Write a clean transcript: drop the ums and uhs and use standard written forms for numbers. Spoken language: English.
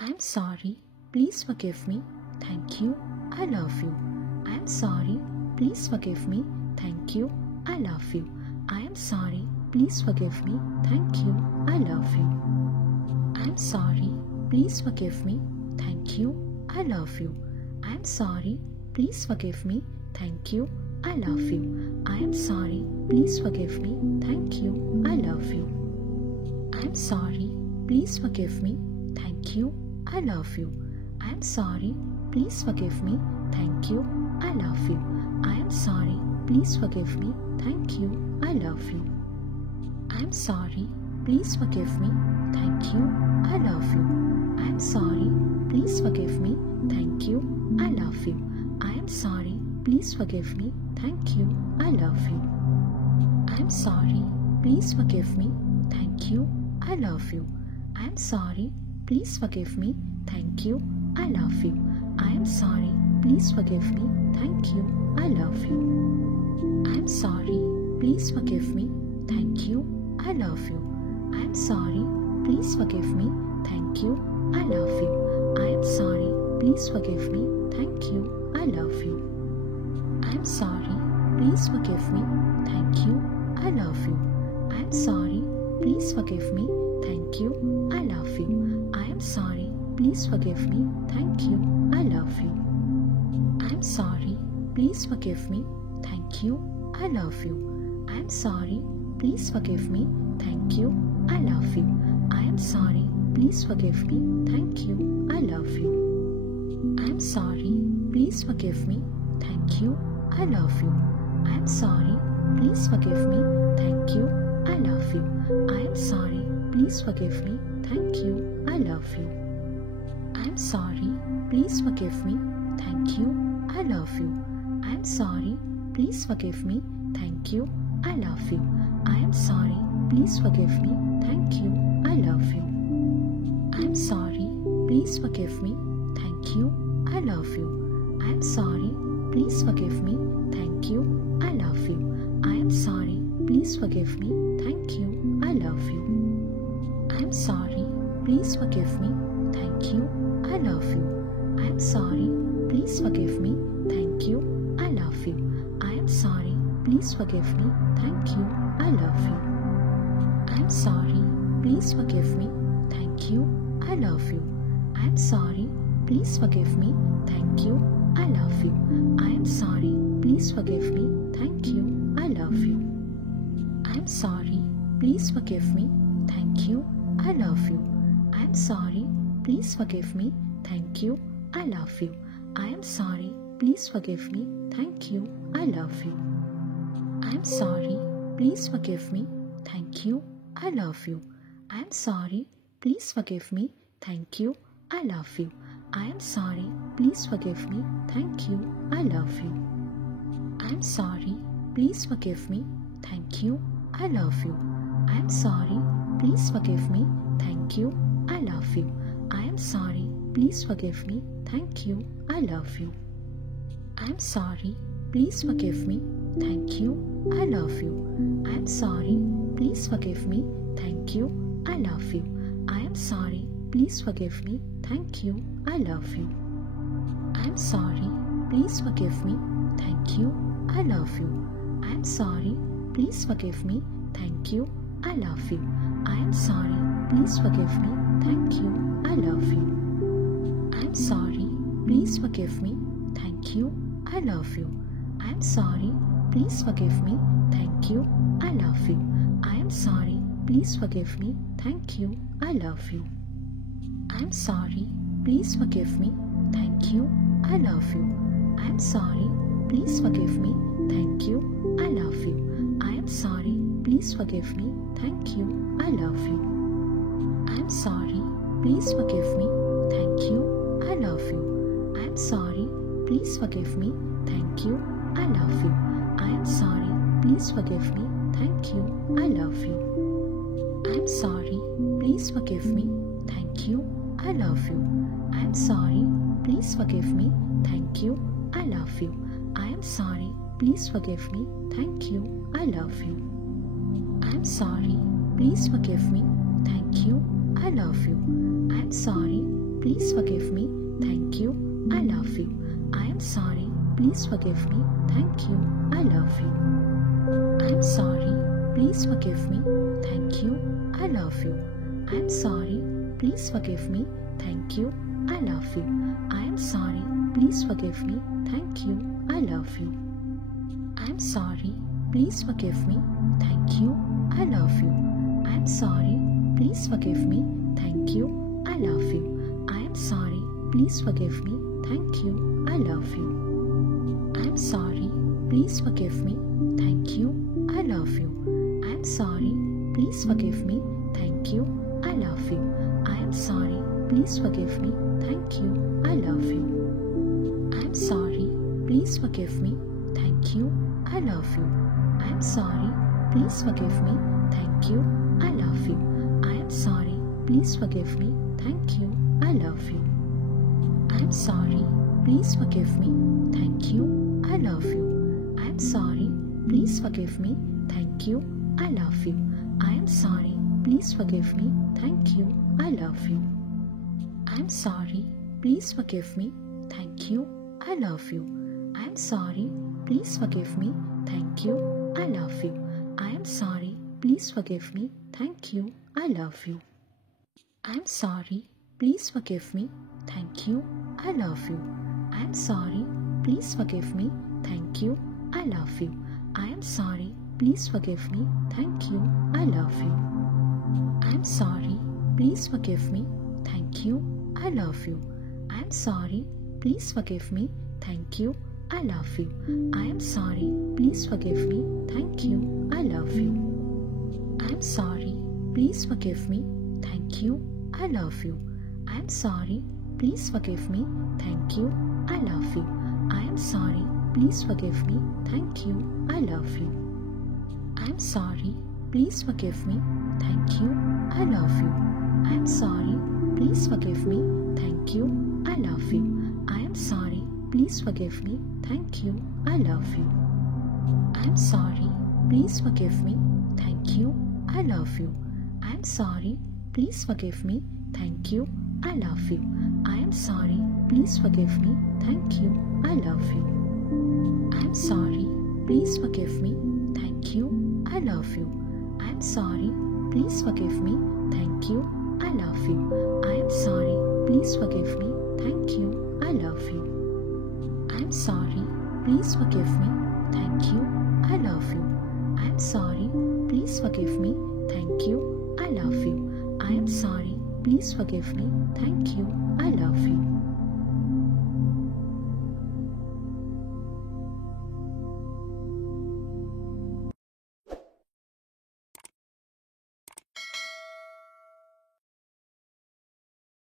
I'm sorry. Please forgive me. Thank you. I love you. I'm sorry. Please forgive me. Thank you. I love you. I am sorry. Please forgive me. Thank you. I love you. I'm sorry. Please forgive me. Thank you. I love you. I'm sorry. Please forgive me. Thank you. I love you. I am sorry. Please forgive me. Thank you. I love you. I'm sorry. Please forgive me. Thank you. I love you. I'm sorry. Please forgive me. Thank you. I love you. I am sorry. Please forgive me. Thank you. I love you. I'm sorry. Please forgive me. Thank you. I love you. I'm sorry. Please forgive me. Thank you. I love you. I am sorry. Please forgive me. Thank you. I love you. I'm sorry. Please forgive me. Thank you. I love you. I'm sorry. Please forgive me. Thank you. I love you. I am sorry. Please forgive me. Thank you. I love you. I'm sorry. Please forgive me. Thank you. I love you. I'm sorry. Please forgive me. Thank you. I love you. I am sorry. Please forgive me. Thank you. I love you. I'm sorry. Please forgive me. Thank you. I love you. I'm sorry. Please forgive me. Thank you. I love you. I am sorry. Please forgive me. Thank you. I love you. I'm sorry. Please forgive me. Thank you. I love you. I'm sorry. Please forgive me. Thank you. I love you. I am sorry. Please forgive me. Thank you. I love you. I'm sorry. Please forgive me. Thank you. I love you. I'm sorry. Please forgive me. Thank you. I love you. I am sorry. Please forgive me. Thank you. I love you. I'm sorry. Please forgive me. Thank you. I love you. I'm sorry. Please forgive me. Thank you. I love you. I am sorry. Please forgive me. Thank you. I love you. I'm sorry. Please forgive me. Thank you. I love you. I'm sorry. Please forgive me. Thank you. I love you. I am sorry. Please forgive me. Thank you. I love you. I'm sorry. Please forgive me. Thank you. I love you. I'm sorry. Please forgive me. Thank you. I love you. I am sorry. Please forgive me. Thank you. I love you. I'm sorry. Please forgive me. Thank you. I love you. I'm sorry. Please forgive me. Thank you. I love you. I am sorry. Please forgive me. Thank you. I love you. I'm sorry. Please forgive me. Thank you. I love you. I'm sorry. Please forgive me. Thank you. I love you. I am sorry. Please forgive me. Thank you. I love you. I'm sorry. Please forgive me. Thank you. I love you. I'm sorry. Please forgive me. Thank you. I love you. I am sorry. Please forgive me. Thank you. I love you. I'm sorry. Please forgive me. Thank you. I love you. I'm sorry. Please forgive me. Thank you. I love you. I am sorry. Please forgive me. Thank you. I love you. I'm sorry. Please forgive me. Thank you. I love you. I'm sorry. Please forgive me. Thank you. I love you. I am sorry. Please forgive me. Thank you. I love you. I'm sorry. Please forgive me. Thank you. I love you. I'm sorry. Please forgive me. Thank you. I love you. I am sorry. Please forgive me. Thank you. I love you. I'm sorry. Please forgive me. Thank you. I love you. I'm sorry. Please forgive me. Thank you. I love you. I am sorry. Please forgive me. Thank you. I love you. I'm sorry. Please forgive me. Thank you. I love you. I'm sorry. Please forgive me. Thank you. I love you. I am sorry. Please forgive me. Thank you. I love you. I'm sorry. Please forgive me. Thank you. I love you. I'm sorry. Please forgive me. Thank you. I love you. I am sorry. Please forgive me. Thank you. I love you. I'm sorry. Please forgive me. Thank you. I love you. I'm sorry. Please forgive me. Thank you. I love you. I am sorry. Please forgive me. Thank you. I love you. I'm sorry. Please forgive me. Thank you. I love you. I'm sorry. Please forgive me. Thank you. I love you. I am sorry. Please forgive me. Thank you. I love you. I am sorry. Please forgive me. Thank you. I love you. I am sorry. Please forgive me. Thank you. I love you. I am sorry. Please forgive me. Thank you. I love you. I am sorry. Please forgive me. Thank you. I love you. I am sorry. Please forgive me. Thank you. I love you. I am sorry. Please forgive me. Thank you. I love you. I am sorry. Please forgive me. Thank you. I love you. I am sorry. Please forgive me. Thank you. I love you. I am sorry. Please forgive me. Thank you. I love you. I am sorry. Please forgive me. Thank you. I love you. I am sorry. Please forgive me. Thank you. I love you. I am sorry. Please forgive me. Thank you. I love you. I am sorry. Please forgive me. Thank you. I love you. I am sorry. Please forgive me. Thank you. I love you. I am sorry. Please forgive me. Thank you. I love you. I am sorry. Please forgive me. Thank you. I love you. I am sorry. Please forgive me. Thank you. I love you. I am sorry. Please forgive me. Thank you. I love you. I am sorry. Please forgive me. Thank you. I love you. I am sorry. Please forgive me. Thank you. I love you. I am sorry. Please forgive me. Thank you. I love you. I am sorry. Please forgive me. Thank you. I love you. I am sorry. Please forgive me. Thank you. I love you. I am sorry. Please forgive me. Thank you. I love you. I am sorry. Please forgive me. Thank you. I love you. I am sorry. Please forgive me. Thank you. I love you. I am sorry. Please forgive me. Thank you. I love you. I am sorry. Please forgive me. Thank you. I love you. I am sorry. Please forgive me. Thank you. I love you. I am sorry. Please forgive me. Thank you. I love you. I am sorry. Please forgive me. Thank you. I love you. I am sorry. Please forgive me. Thank you. I love you. I am sorry. Please forgive me. Thank you. I love you. I am sorry. Please forgive me. Thank you. I love you. I am sorry. Please forgive me. Thank you. I love you. I am sorry. Please forgive me. Thank you. I love you. I am sorry. Please forgive me. Thank you. I love you. I am sorry. Please forgive me. Thank you. I love you. I am sorry. Please forgive me. Thank you.